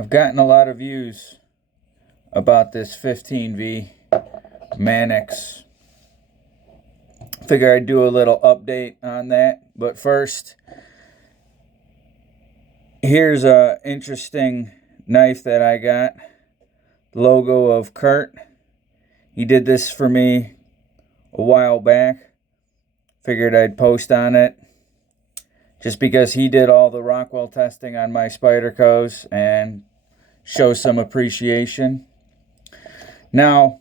I've gotten a lot of views about this 15V Manix. Figure I'd do a little update on that. But first, here's a interesting knife that I got. Logo of Kurt. He did this for me a while back. Figured I'd post on it. Just because he did all the Rockwell testing on my Spydercos and show some appreciation. Now,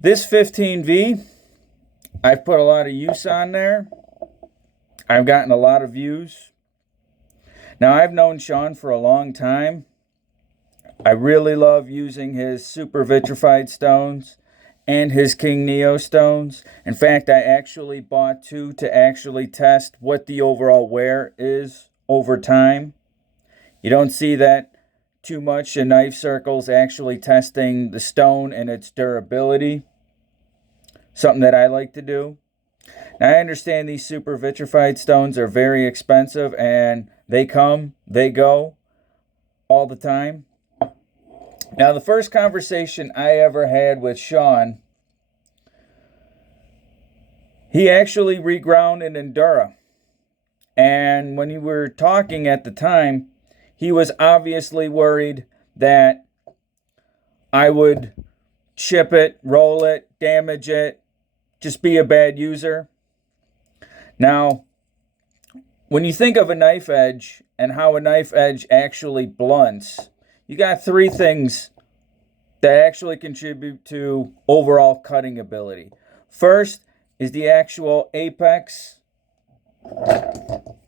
this 15V, I've put a lot of use on there. I've gotten a lot of views. Now, I've known Sean for a long time. I really love using his super vitrified stones and his King Neo stones. In fact, I actually bought two to actually test what the overall wear is over time. You don't see that too much in knife circles, actually testing the stone and its durability. Something that I like to do. Now, I understand these super vitrified stones are very expensive and they come, they go all the time. Now, the first conversation I ever had with Sean, he actually reground an Endura. And when you were talking at the time, he was obviously worried that I would chip it, roll it, damage it, just be a bad user. Now, when you think of a knife edge and how a knife edge actually blunts, you got three things that actually contribute to overall cutting ability. First is the actual apex.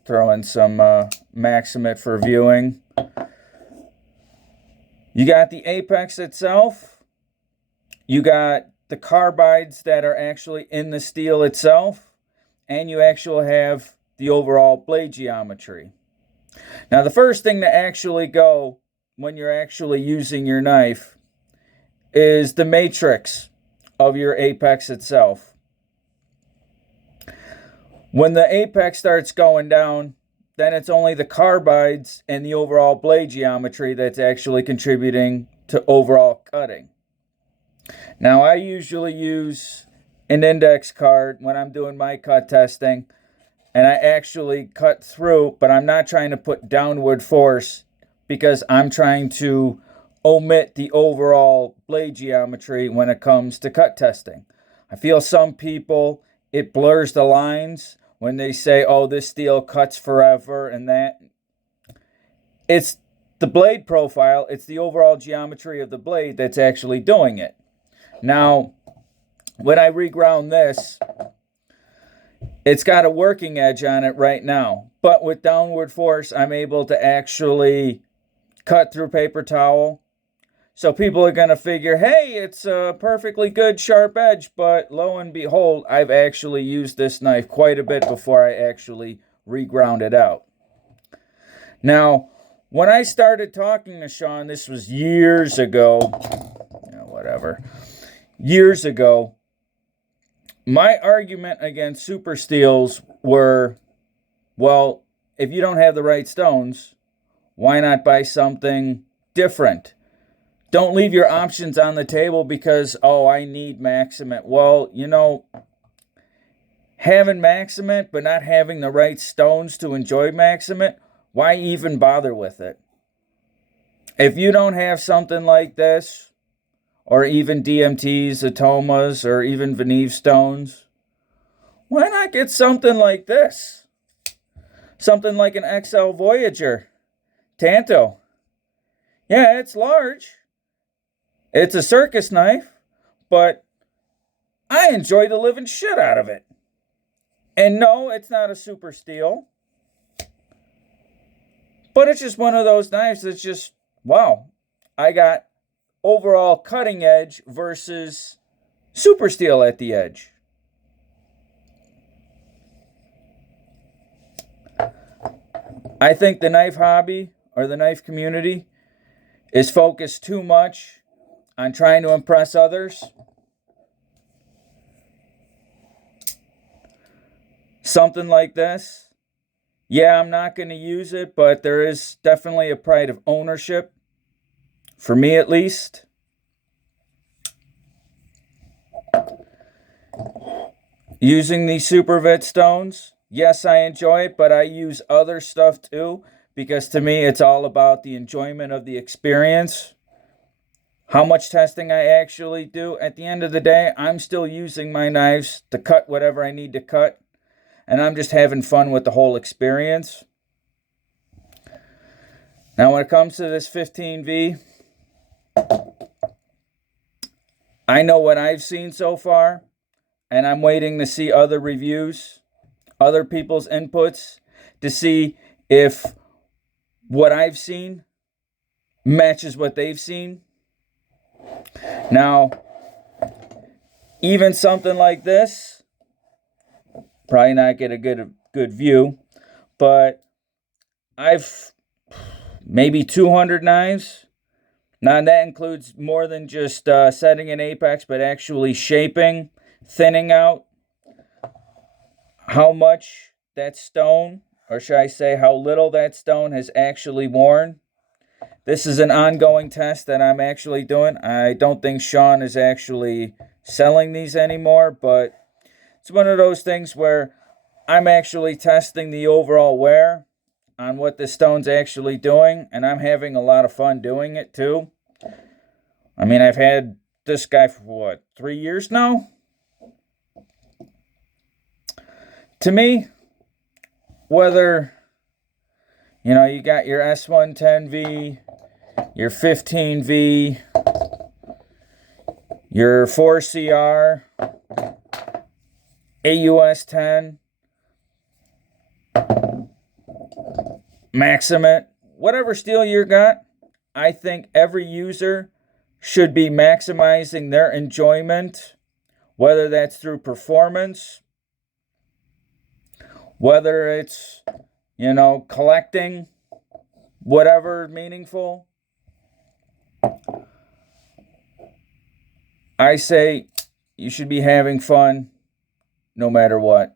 Throw in some Maximate for viewing. You got the apex itself. You got the carbides that are actually in the steel itself. And you actually have the overall blade geometry. Now, the first thing to actually go when you're actually using your knife is the matrix of your apex itself. When the apex starts going down, then it's only the carbides and the overall blade geometry that's actually contributing to overall cutting. Now, I usually use an index card when I'm doing my cut testing, and I actually cut through, but I'm not trying to put downward force because I'm trying to omit the overall blade geometry when it comes to cut testing. I feel some people, it blurs the lines when they say, oh, this steel cuts forever and that. It's the blade profile, it's the overall geometry of the blade that's actually doing it. Now, when I reground this, it's got a working edge on it right now. But with downward force, I'm able to actually cut through paper towel. So people are going to figure, hey, it's a perfectly good sharp edge. But lo and behold, I've actually used this knife quite a bit before I actually reground it out. Now, when I started talking to Sean, this was years ago. Years ago. My argument against super steels were, well, if you don't have the right stones, why not buy something different? Don't leave your options on the table because, oh, I need Maximate. Well, you know, having Maximate but not having the right stones to enjoy Maximate, why even bother with it? If you don't have something like this, or even DMTs, Atomas, or even Veneve stones, why not get something like this? Something like an XL Voyager Tanto. Yeah, it's large. It's a circus knife, but I enjoy the living shit out of it. And no, it's not a super steel. But it's just one of those knives that's just, wow, I got overall cutting edge versus super steel at the edge. I think the knife hobby or the knife community is focused too much on trying to impress others. Something like this. Yeah, I'm not going to use it, but there is definitely a pride of ownership for me at least. Using these SuperVit stones, yes, I enjoy it, but I use other stuff too, because to me it's all about the enjoyment of the experience. How much testing I actually do, at the end of the day, I'm still using my knives to cut whatever I need to cut, and I'm just having fun with the whole experience. Now when it comes to this 15V, I know what I've seen so far, and I'm waiting to see other reviews, other people's inputs, to see if what I've seen matches what they've seen. Now, even something like this, probably not get a good view, but I've maybe 200 knives. Now that includes more than just setting an apex, but actually shaping, thinning out. How much that stone, or should I say how little that stone has actually worn. This is an ongoing test that I'm actually doing. I don't think Sean is actually selling these anymore, but it's one of those things where I'm actually testing the overall wear on what the stone's actually doing, and I'm having a lot of fun doing it too. I mean, I've had this guy for what, 3 years now? To me, whether, you got your S110V, your 15V, your 4CR, AUS 10, Maximate, whatever steel you got, I think every user should be maximizing their enjoyment, whether that's through performance, whether it's, collecting, whatever meaningful. I say you should be having fun no matter what.